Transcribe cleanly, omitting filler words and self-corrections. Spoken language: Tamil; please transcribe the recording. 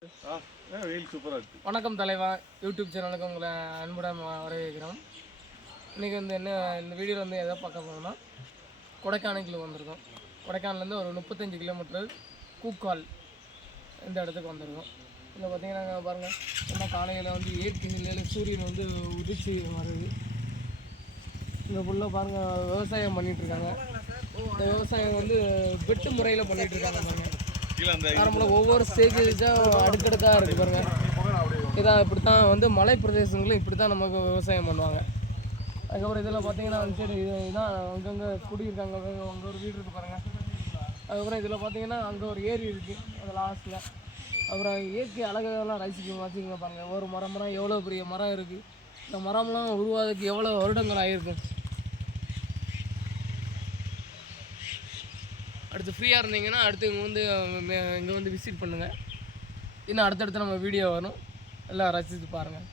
வெயில் சூப்பராக இருக்குது. வணக்கம் தலைவா, யூடியூப் சேனலுக்கு உங்களை அன்புடன் வரவேற்கிறோம். இன்றைக்கி வந்து இந்த வீடியோவில் வந்து எதை பார்க்க போனோம்னா கொடைக்கானலுக்கு வந்திருக்கோம். கொடைக்கானலேருந்து ஒரு 35 கிலோமீட்டர் கூக்கால் இந்த இடத்துக்கு வந்திருக்கோம். இதில் பார்த்தீங்கன்னா பாருங்கள், என்ன காலையில் வந்து 8 நிலையில் சூரியன் வந்து உதிச்சு வருது. இங்கே ஃபுல்லாக பாருங்கள், விவசாயம் பண்ணிகிட்ருக்காங்க. இந்த விவசாயம் வந்து வெட்டு முறையில் பண்ணிகிட்ருக்காங்க பாருங்கள். நார்மலாக ஒவ்வொரு ஸ்டேஜாக அடுக்கடுக்காக இருக்குது பாருங்கள். இதான் இப்படி தான் வந்து மலை பிரதேசங்களும் இப்படி தான் நமக்கு விவசாயம் பண்ணுவாங்க. அதுக்கப்புறம் இதில் பார்த்தீங்கன்னா சரி இதுதான் அங்கங்கே குடியிருக்காங்க. அங்கே ஒரு வீடு இருக்குது பாருங்கள். அதுக்கப்புறம் இதில் பார்த்தீங்கன்னா அங்கே ஒரு ஏரி இருக்குது அது லாஸ்ட்டில். அப்புறம் இயற்கை அழகெல்லாம் ரசிச்சுங்க பாருங்கள். ஒரு மரம் எவ்வளோ பெரிய மரம் இருக்குது. இந்த மரம்லாம் உருவாதுக்கு எவ்வளோ வருடங்கள் ஆகிருக்கு. அடுத்து ஃப்ரீயாக இருந்தீங்கன்னா அடுத்து இங்கே வந்து விசிட் பண்ணுங்கள். இன்னும் அடுத்தடுத்து நம்ம வீடியோ வரும், எல்லாம் ரசித்து பாருங்கள்.